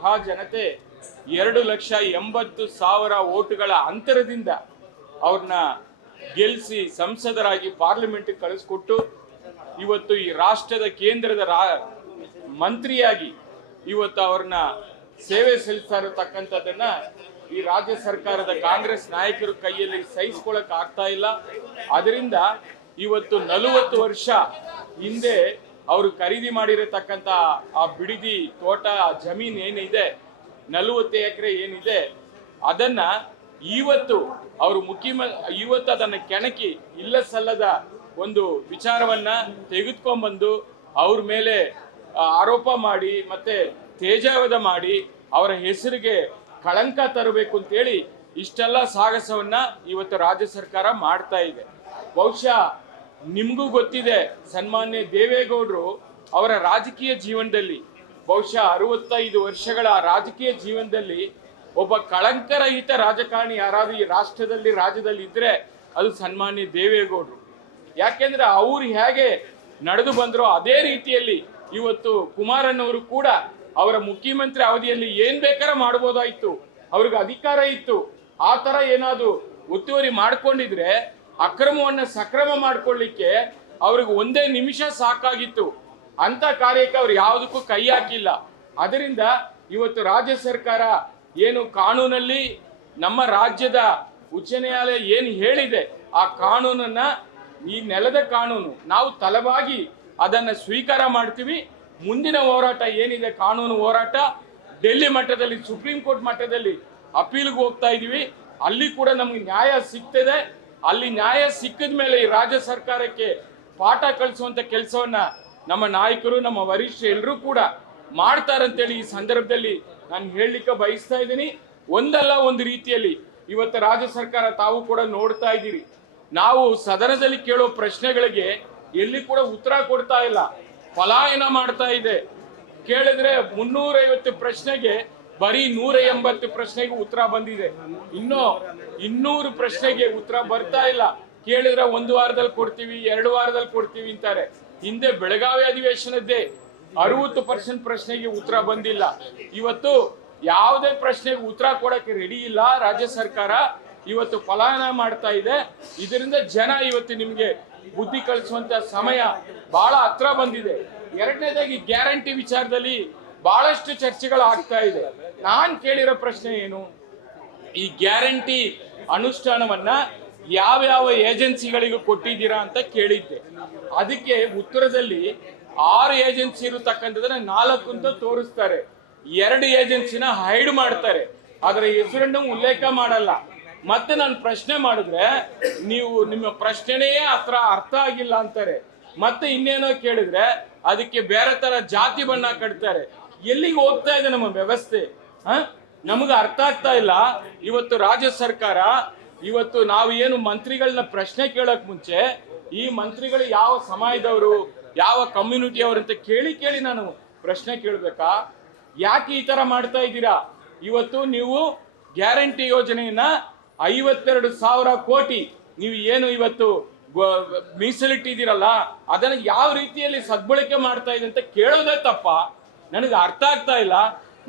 ಮಹಾಜನತೆ ಎರಡು ಲಕ್ಷ ಎಂಬತ್ತು ಸಾವಿರ ಓಟುಗಳ ಅಂತರದಿಂದ ಅವ್ರನ್ನ ಗೆಲ್ಲಿಸಿ ಸಂಸದರಾಗಿ ಪಾರ್ಲಿಮೆಂಟ್ ಕಳಿಸ್ಕೊಟ್ಟು ಇವತ್ತು ಈ ರಾಷ್ಟ್ರದ ಕೇಂದ್ರದ ರಾ, ಮಂತ್ರಿಯಾಗಿ ಇವತ್ತು ಅವ್ರನ್ನ ಸೇವೆ ಸಲ್ಲಿಸ್ತಾ ಇರತಕ್ಕಂಥದ್ದನ್ನ ಈ ರಾಜ್ಯ ಸರ್ಕಾರದ ಕಾಂಗ್ರೆಸ್ ನಾಯಕರ ಕೈಯಲ್ಲಿ ಸಹಿಸ್ಕೊಳಕ್ ಆಗ್ತಾ ಇಲ್ಲ. ಅದರಿಂದ ಇವತ್ತು ನಲವತ್ತು ವರ್ಷ ಹಿಂದೆ ಅವರು ಖರೀದಿ ಮಾಡಿರತಕ್ಕಂಥ ಆ ಬಿಡಿದಿ ತೋಟ ಜಮೀನ್ ಏನಿದೆ, ನಲವತ್ತು ಎಕರೆ ಏನಿದೆ, ಅದನ್ನ ಇವತ್ತು ಅವರು ಮುಖ್ಯಮ ಇವತ್ತು ಅದನ್ನ ಕೆಣಕಿ ಇಲ್ಲ ಸಲ್ಲದ ಒಂದು ವಿಚಾರವನ್ನ ತೆಗೆದುಕೊಂಡ್ಬಂದು ಅವ್ರ ಮೇಲೆ ಆರೋಪ ಮಾಡಿ ಮತ್ತೆ ತೇಜಾವಧ ಮಾಡಿ ಅವರ ಹೆಸರಿಗೆ ಕಳಂಕ ತರಬೇಕು ಅಂತೇಳಿ ಇಷ್ಟೆಲ್ಲ ಸಾಹಸವನ್ನ ಇವತ್ತು ರಾಜ್ಯ ಸರ್ಕಾರ ಮಾಡ್ತಾ ಇದೆ. ಬಹುಶಃ ನಿಮಗೂ ಗೊತ್ತಿದೆ, ಸನ್ಮಾನ್ಯ ದೇವೇಗೌಡರು ಅವರ ರಾಜಕೀಯ ಜೀವನದಲ್ಲಿ ಬಹುಶಃ ಅರವತ್ತೈದು ವರ್ಷಗಳ ರಾಜಕೀಯ ಜೀವನದಲ್ಲಿ ಒಬ್ಬ ಕಳಂಕರಹಿತ ರಾಜಕಾರಣಿ ಯಾರಾದ್ರೂ ಈ ರಾಷ್ಟ್ರದಲ್ಲಿ, ರಾಜ್ಯದಲ್ಲಿ ಇದ್ರೆ ಅದು ಸನ್ಮಾನ್ಯ ದೇವೇಗೌಡರು. ಯಾಕೆಂದ್ರೆ ಅವ್ರು ಹೇಗೆ ನಡೆದು ಬಂದರೋ ಅದೇ ರೀತಿಯಲ್ಲಿ ಇವತ್ತು ಕುಮಾರನವರು ಕೂಡ ಅವರ ಮುಖ್ಯಮಂತ್ರಿ ಅವಧಿಯಲ್ಲಿ ಏನ್ ಬೇಕಾರ ಮಾಡ್ಬೋದಾಯ್ತು, ಅವ್ರಿಗೆ ಅಧಿಕಾರ ಇತ್ತು. ಆ ತರ ಏನಾದ್ರು ಒತ್ತುವರಿ ಮಾಡ್ಕೊಂಡಿದ್ರೆ ಅಕ್ರಮವನ್ನ ಸಕ್ರಮ ಮಾಡ್ಕೊಳ್ಳಿಕ್ಕೆ ಅವ್ರಿಗೆ ಒಂದೇ ನಿಮಿಷ ಸಾಕಾಗಿತ್ತು. ಅಂತ ಕಾರ್ಯಕ್ಕೆ ಅವ್ರು ಯಾವುದಕ್ಕೂ ಕೈ ಹಾಕಿಲ್ಲ. ಅದರಿಂದ ಇವತ್ತು ರಾಜ್ಯ ಸರ್ಕಾರ ಏನು ಕಾನೂನಲ್ಲಿ ನಮ್ಮ ರಾಜ್ಯದ ಉಚ್ಚ ನ್ಯಾಯಾಲಯ ಏನು ಹೇಳಿದೆ, ಆ ಕಾನೂನನ್ನ ಈ ನೆಲದ ಕಾನೂನು, ನಾವು ತಲವಾಗಿ ಅದನ್ನ ಸ್ವೀಕಾರ ಮಾಡ್ತೀವಿ. ಮುಂದಿನ ಹೋರಾಟ ಏನಿದೆ, ಕಾನೂನು ಹೋರಾಟ, ಡೆಲ್ಲಿ ಮಟ್ಟದಲ್ಲಿ, ಸುಪ್ರೀಂ ಕೋರ್ಟ್ ಮಟ್ಟದಲ್ಲಿ ಅಪೀಲ್ಗೆ ಹೋಗ್ತಾ ಇದೀವಿ. ಅಲ್ಲಿ ಕೂಡ ನಮ್ಗೆ ನ್ಯಾಯ ಸಿಗ್ತದೆ. ಅಲ್ಲಿ ನ್ಯಾಯ ಸಿಕ್ಕಿದ ಮೇಲೆ ಈ ರಾಜ್ಯ ಸರ್ಕಾರಕ್ಕೆ ಪಾಠ ಕಲಿಸುವಂತ ಕೆಲಸವನ್ನ ನಮ್ಮ ನಾಯಕರು, ನಮ್ಮ ವರಿಷ್ಠ ಎಲ್ಲರೂ ಕೂಡ ಮಾಡ್ತಾರಂತೇಳಿ ಈ ಸಂದರ್ಭದಲ್ಲಿ ನಾನು ಹೇಳಲಿಕ್ಕೆ ಬಯಸ್ತಾ ಇದ್ದೀನಿ. ಒಂದಲ್ಲ, ಒಂದು ರೀತಿಯಲ್ಲಿ ಇವತ್ತು ರಾಜ್ಯ ಸರ್ಕಾರ ತಾವು ಕೂಡ ನೋಡ್ತಾ ಇದ್ದೀರಿ. ನಾವು ಸದನದಲ್ಲಿ ಕೇಳೋ ಪ್ರಶ್ನೆಗಳಿಗೆ ಎಲ್ಲಿ ಕೂಡ ಉತ್ತರ ಕೊಡ್ತಾ ಇಲ್ಲ. ಪಲಾಯನ ಮಾಡ್ತಾ ಇದೆ. ಕೇಳಿದ್ರೆ ಮುನ್ನೂರೈವತ್ತು ಪ್ರಶ್ನೆಗೆ ಬರೀ ನೂರ ಎಂಬತ್ತು ಪ್ರಶ್ನೆಗೆ ಉತ್ತರ ಬಂದಿದೆ. ಇನ್ನು ಇನ್ನೂರು ಪ್ರಶ್ನೆಗೆ ಉತ್ತರ ಬರ್ತಾ ಇಲ್ಲ. ಕೇಳಿದ್ರೆ ಒಂದು ವಾರದಲ್ಲಿ ಕೊಡ್ತೀವಿ, ಎರಡು ವಾರದಲ್ಲಿ ಕೊಡ್ತೀವಿ ಅಂತಾರೆ. ಹಿಂದೆ ಬೆಳಗಾವಿ ಅಧಿವೇಶನದ್ದೇ ಅರವತ್ತು ಪರ್ಸೆಂಟ್ ಪ್ರಶ್ನೆಗೆ ಉತ್ತರ ಬಂದಿಲ್ಲ. ಇವತ್ತು ಯಾವುದೇ ಪ್ರಶ್ನೆಗೆ ಉತ್ತರ ಕೊಡಕ್ಕೆ ರೆಡಿ ಇಲ್ಲ ರಾಜ್ಯ ಸರ್ಕಾರ. ಇವತ್ತು ಪಲಾಯನ ಮಾಡ್ತಾ ಇದೆ. ಇದರಿಂದ ಜನ ಇವತ್ತು ನಿಮಗೆ ಬುದ್ಧಿ ಕಲಿಸುವಂತ ಸಮಯ ಬಹಳ ಹತ್ರ ಬಂದಿದೆ. ಎರಡನೇದಾಗಿ ಗ್ಯಾರಂಟಿ ವಿಚಾರದಲ್ಲಿ ಬಹಳಷ್ಟು ಚರ್ಚೆಗಳು ಆಗ್ತಾ ಇದೆ. ನಾನು ಕೇಳಿರೋ ಪ್ರಶ್ನೆ ಏನು? ಈ ಗ್ಯಾರಂಟಿ ಅನುಷ್ಠಾನವನ್ನ ಯಾವ್ಯಾವ ಏಜೆನ್ಸಿಗಳಿಗೂ ಕೊಟ್ಟಿದ್ದೀರಾ ಅಂತ ಕೇಳಿದ್ದೆ. ಅದಕ್ಕೆ ಉತ್ತರದಲ್ಲಿ ಆರು ಏಜೆನ್ಸಿ ಇರತಕ್ಕಂಥದ್ದನ್ನ ನಾಲ್ಕು ಅಂತ ತೋರಿಸ್ತಾರೆ. ಎರಡು ಏಜೆನ್ಸಿನ ಹೈಡ್ ಮಾಡ್ತಾರೆ. ಅದರ ಹೆಸರನ್ನು ಉಲ್ಲೇಖ ಮಾಡಲ್ಲ. ಮತ್ತೆ ನಾನು ಪ್ರಶ್ನೆ ಮಾಡಿದ್ರೆ ನೀವು ನಿಮ್ಮ ಪ್ರಶ್ನೆನೇ ಹತ್ರ ಅರ್ಥ ಆಗಿಲ್ಲ ಅಂತಾರೆ. ಮತ್ತೆ ಇನ್ನೇನೋ ಕೇಳಿದ್ರೆ ಅದಕ್ಕೆ ಬೇರೆ ತರ ಜಾತಿ ಬಣ್ಣ ಕಟ್ತಾರೆ. ಎಲ್ಲಿಗೆ ಹೋಗ್ತಾ ಇದೆ ನಮ್ಮ ವ್ಯವಸ್ಥೆ? ಹ? ನಮಗೆ ಅರ್ಥ ಆಗ್ತಾ ಇಲ್ಲ. ಇವತ್ತು ರಾಜ್ಯ ಸರ್ಕಾರ, ಇವತ್ತು ನಾವು ಏನು ಮಂತ್ರಿಗಳನ್ನ ಪ್ರಶ್ನೆ ಕೇಳಕ್ ಮುಂಚೆ, ಈ ಮಂತ್ರಿಗಳು ಯಾವ ಸಮಾಜದವರು, ಯಾವ ಕಮ್ಯುನಿಟಿ ಅವರು ಅಂತ ಕೇಳಿ ಕೇಳಿ ನಾನು ಪ್ರಶ್ನೆ ಕೇಳಬೇಕಾ? ಯಾಕೆ ಈ ತರ ಮಾಡ್ತಾ ಇದ್ದೀರಾ? ಇವತ್ತು ನೀವು ಗ್ಯಾರಂಟಿ ಯೋಜನೆಯನ್ನ ಐವತ್ತೆರಡು ಸಾವಿರ ಕೋಟಿ ನೀವು ಏನು ಇವತ್ತು ಮೀಸಲಿಟ್ಟಿದ್ದೀರಲ್ಲ, ಅದನ್ನ ಯಾವ ರೀತಿಯಲ್ಲಿ ಸದ್ಬಳಕೆ ಮಾಡ್ತಾ ಇದೆ ಅಂತ ಕೇಳೋದೇ ತಪ್ಪ. ನನಗೆ ಅರ್ಥ ಆಗ್ತಾ ಇಲ್ಲ.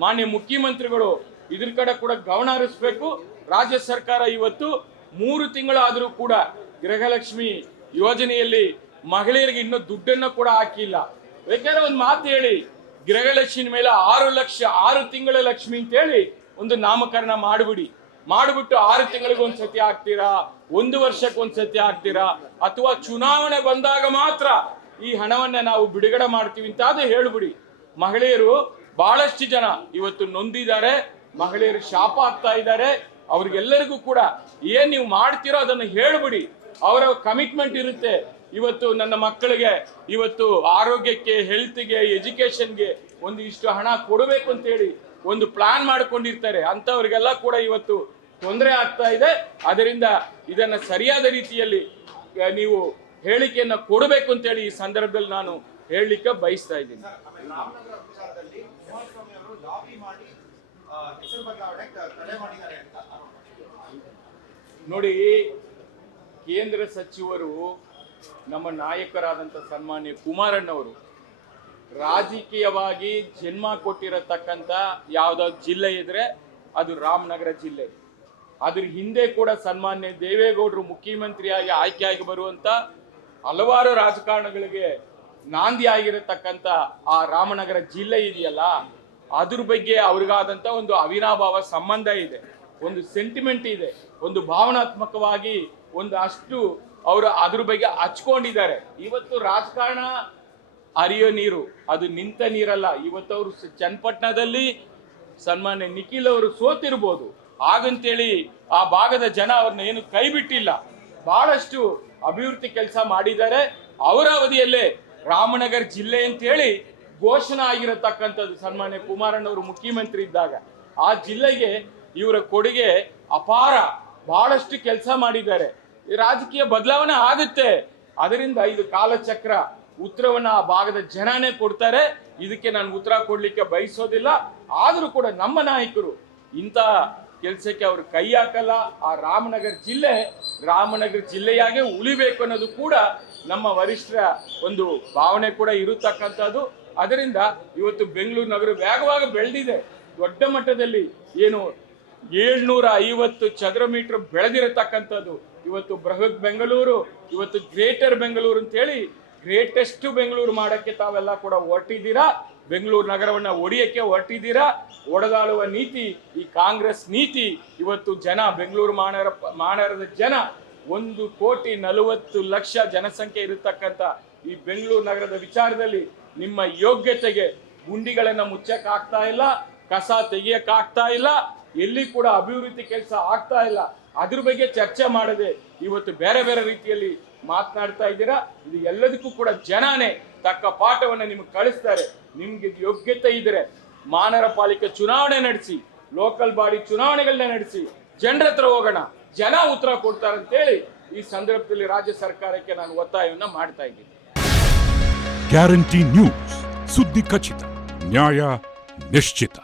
ಮಾನ್ಯ ಮುಖ್ಯಮಂತ್ರಿಗಳು, ಇದ್ರ ಕಡೆ ಕೂಡ ಗಮನ ಹರಿಸ್ಬೇಕು. ರಾಜ್ಯ ಸರ್ಕಾರ ಇವತ್ತು ಮೂರು ತಿಂಗಳಾದರೂ ಕೂಡ ಗೃಹಲಕ್ಷ್ಮಿ ಯೋಜನೆಯಲ್ಲಿ ಮಹಿಳೆಯರಿಗೆ ಇನ್ನೂ ದುಡ್ಡನ್ನು ಕೂಡ ಹಾಕಿಲ್ಲ. ಬೇಕಾದ್ರೆ ಒಂದು ಮಾತು ಹೇಳಿ, ಗೃಹಲಕ್ಷ್ಮಿ ಮೇಲೆ ಆರು ಲಕ್ಷ, ಆರು ತಿಂಗಳ ಲಕ್ಷ್ಮಿ ಅಂತ ಹೇಳಿ ಒಂದು ನಾಮಕರಣ ಮಾಡಿಬಿಡಿ. ಮಾಡಿಬಿಟ್ಟು ಆರು ತಿಂಗಳಿಗೆ ಒಂದ್ಸತಿ ಹಾಕ್ತೀರಾ, ಒಂದು ವರ್ಷಕ್ಕೆ ಒಂದ್ಸತಿ ಹಾಕ್ತೀರಾ, ಅಥವಾ ಚುನಾವಣೆ ಬಂದಾಗ ಮಾತ್ರ ಈ ಹಣವನ್ನ ನಾವು ಬಿಡುಗಡೆ ಮಾಡ್ತೀವಿ ಅಂತ ಅದು ಹೇಳ್ಬಿಡಿ. ಮಹಿಳೆಯರು ಬಹಳಷ್ಟು ಜನ ಇವತ್ತು ನೊಂದಿದ್ದಾರೆ. ಮಹಿಳೆಯರು ಶಾಪ ಆಗ್ತಾ ಇದ್ದಾರೆ. ಅವ್ರಿಗೆಲ್ಲರಿಗೂ ಕೂಡ ಏನ್ ನೀವು ಮಾಡ್ತೀರೋ ಅದನ್ನು ಹೇಳ್ಬಿಡಿ. ಅವರ ಕಮಿಟ್ಮೆಂಟ್ ಇರುತ್ತೆ. ಇವತ್ತು ನನ್ನ ಮಕ್ಕಳಿಗೆ, ಇವತ್ತು ಆರೋಗ್ಯಕ್ಕೆ ಹೆಲ್ತ್ಗೆ ಎಜುಕೇಶನ್ಗೆ ಒಂದು ಇಷ್ಟು ಹಣ ಕೊಡಬೇಕು ಅಂತೇಳಿ ಒಂದು ಪ್ಲಾನ್ ಮಾಡ್ಕೊಂಡಿರ್ತಾರೆ. ಅಂಥವ್ರಿಗೆಲ್ಲ ಕೂಡ ಇವತ್ತು ತೊಂದರೆ ಆಗ್ತಾ ಇದೆ. ಅದರಿಂದ ಇದನ್ನ ಸರಿಯಾದ ರೀತಿಯಲ್ಲಿ ನೀವು ಹೇಳಿಕೆಯನ್ನು ಕೊಡಬೇಕು ಅಂತೇಳಿ ಈ ಸಂದರ್ಭದಲ್ಲಿ ನಾನು ಹೇಳಲಿಕ್ಕೆ ಬಯಸ್ತಾ ಇದ್ದೀನಿ. ನೋಡಿ ಕೇಂದ್ರ ಸಚಿವರು ನಮ್ಮ ನಾಯಕರಾದಂಥ ಸನ್ಮಾನ್ಯ ಕುಮಾರಣ್ಣವರು ರಾಜಕೀಯವಾಗಿ ಜನ್ಮ ಕೊಟ್ಟಿರತಕ್ಕಂಥ ಯಾವುದಾದ್ರು ಜಿಲ್ಲೆ ಇದ್ರೆ ಅದು ರಾಮನಗರ ಜಿಲ್ಲೆ. ಅದ್ರ ಹಿಂದೆ ಕೂಡ ಸನ್ಮಾನ್ಯ ದೇವೇಗೌಡರು ಮುಖ್ಯಮಂತ್ರಿಯಾಗಿ ಆಯ್ಕೆಯಾಗಿ ಬರುವಂತ ಹಲವಾರು ರಾಜಕಾರಣಗಳಿಗೆ ನಾಂದಿ ಆಗಿರತಕ್ಕಂಥ ಆ ರಾಮನಗರ ಜಿಲ್ಲೆ ಇದೆಯಲ್ಲ, ಅದ್ರ ಬಗ್ಗೆ ಅವ್ರಿಗಾದಂಥ ಒಂದು ಅವಿನಾಭಾವ ಸಂಬಂಧ ಇದೆ. ಒಂದು ಸೆಂಟಿಮೆಂಟ್ ಇದೆ. ಒಂದು ಭಾವನಾತ್ಮಕವಾಗಿ ಒಂದು ಅಷ್ಟು ಅವರು ಅದ್ರ ಬಗ್ಗೆ ಹಚ್ಕೊಂಡಿದ್ದಾರೆ. ಇವತ್ತು ರಾಜಕಾರಣ ಹರಿಯೋ ನೀರು, ಅದು ನಿಂತ ನೀರಲ್ಲ. ಇವತ್ತು ಅವರು ಚನ್ನಪಟ್ಟಣದಲ್ಲಿ ಸನ್ಮಾನ್ಯ ನಿಖಿಲ್ ಅವರು ಸೋತಿರ್ಬೋದು. ಹಾಗಂತೇಳಿ ಆ ಭಾಗದ ಜನ ಅವ್ರನ್ನ ಏನು ಕೈ ಬಿಟ್ಟಿಲ್ಲ. ಬಹಳಷ್ಟು ಅಭಿವೃದ್ಧಿ ಕೆಲಸ ಮಾಡಿದ್ದಾರೆ. ಅವರ ಅವಧಿಯಲ್ಲೇ ರಾಮನಗರ ಜಿಲ್ಲೆ ಅಂತೇಳಿ ಘೋಷಣೆ ಆಗಿರತಕ್ಕಂಥದ್ದು ಸನ್ಮಾನ್ಯ ಕುಮಾರಣ್ಣವರು ಮುಖ್ಯಮಂತ್ರಿ ಇದ್ದಾಗ. ಆ ಜಿಲ್ಲೆಗೆ ಇವರ ಕೊಡುಗೆ ಅಪಾರ, ಬಹಳಷ್ಟು ಕೆಲಸ ಮಾಡಿದ್ದಾರೆ. ರಾಜಕೀಯ ಬದಲಾವಣೆ ಆಗುತ್ತೆ. ಅದರಿಂದ ಇದು ಕಾಲಚಕ್ರ, ಉತ್ತರವನ್ನ ಆ ಭಾಗದ ಜನನೇ ಕೊಡ್ತಾರೆ. ಇದಕ್ಕೆ ನಾನು ಉತ್ತರ ಕೊಡ್ಲಿಕ್ಕೆ ಬಯಸೋದಿಲ್ಲ. ಆದರೂ ಕೂಡ ನಮ್ಮ ನಾಯಕರು ಇಂಥ ಕೆಲಸಕ್ಕೆ ಅವರು ಕೈ ಹಾಕಲ್ಲ. ಆ ರಾಮನಗರ ಜಿಲ್ಲೆ ರಾಮನಗರ ಜಿಲ್ಲೆಯಾಗೆ ಉಳಿಬೇಕು ಅನ್ನೋದು ಕೂಡ ನಮ್ಮ ವರಿಷ್ಠರ ಒಂದು ಭಾವನೆ ಕೂಡ ಇರತಕ್ಕಂಥದ್ದು. ಅದರಿಂದ ಇವತ್ತು ಬೆಂಗಳೂರು ನಗರ ವೇಗವಾಗಿ ಬೆಳೆದಿದೆ. ದೊಡ್ಡ ಮಟ್ಟದಲ್ಲಿ ಏನು ಏಳ್ನೂರ ಐವತ್ತು ಚದರ ಮೀಟರ್ ಬೆಳೆದಿರತಕ್ಕಂಥದ್ದು. ಇವತ್ತು ಬೃಹತ್ ಬೆಂಗಳೂರು, ಇವತ್ತು ಗ್ರೇಟರ್ ಬೆಂಗಳೂರು ಅಂತೇಳಿ ಗ್ರೇಟೆಸ್ಟ್ ಬೆಂಗಳೂರು ಮಾಡಕ್ಕೆ ತಾವೆಲ್ಲ ಕೂಡ ಹೊರಟಿದ್ದೀರಾ? ಬೆಂಗಳೂರು ನಗರವನ್ನ ಒಡೆಯಕ್ಕೆ ಹೊರಟಿದ್ದೀರಾ? ಒಡೆದಾಳುವ ನೀತಿ, ಈ ಕಾಂಗ್ರೆಸ್ ನೀತಿ, ಇವತ್ತು ಜನ ಬೆಂಗಳೂರು ಮಾನರ ಮಾನರದ ಜನ, ಒಂದು ಕೋಟಿ ನಲವತ್ತು ಲಕ್ಷ ಜನಸಂಖ್ಯೆ ಇರತಕ್ಕಂಥ ಈ ಬೆಂಗಳೂರು ನಗರದ ವಿಚಾರದಲ್ಲಿ ನಿಮ್ಮ ಯೋಗ್ಯತೆಗೆ ಗುಂಡಿಗಳನ್ನು ಮುಚ್ಚಕ್ ಆಗ್ತಾ ಇಲ್ಲ, ಕಸ ತೆಗಿಯಕ್ ಆಗ್ತಾ ಇಲ್ಲ, ಎಲ್ಲಿ ಕೂಡ ಅಭಿವೃದ್ಧಿ ಕೆಲಸ ಆಗ್ತಾ ಇಲ್ಲ. ಅದ್ರ ಬಗ್ಗೆ ಚರ್ಚೆ ಮಾಡದೆ ಇವತ್ತು ಬೇರೆ ಬೇರೆ ರೀತಿಯಲ್ಲಿ ಮಾತನಾಡ್ತಾ ಇದ್ದೀರಾ? ಇದು ಎಲ್ಲದಕ್ಕೂ ಕೂಡ ಜನನೇ ತಕ್ಕ ಪಾಠವನ್ನು ನಿಮ್ಗೆ ಕಳಿಸ್ತಾರೆ. ನಿಮ್ಗೆ ಯೋಗ್ಯತೆ ಇದ್ರೆ ಮಾನರ ಪಾಲಿಕೆ ಚುನಾವಣೆ ನಡೆಸಿ, ಲೋಕಲ್ ಬಾಡಿ ಚುನಾವಣೆಗಳನ್ನ ನಡೆಸಿ, ಜನರ ಹತ್ರ ಹೋಗೋಣ, ಜನ ಉತ್ತರ ಕೊಡ್ತಾರಂತೇಳಿ ಈ ಸಂದರ್ಭದಲ್ಲಿ ರಾಜ್ಯ ಸರ್ಕಾರಕ್ಕೆ ನಾನು ಒತ್ತಾಯವನ್ನ ಮಾಡ್ತಾ ಇದ್ದೀನಿ. ಗ್ಯಾರಂಟಿ ನ್ಯೂಸ್, ಸುದ್ದಿ ಖಚಿತ, ನ್ಯಾಯ ನಿಶ್ಚಿತ.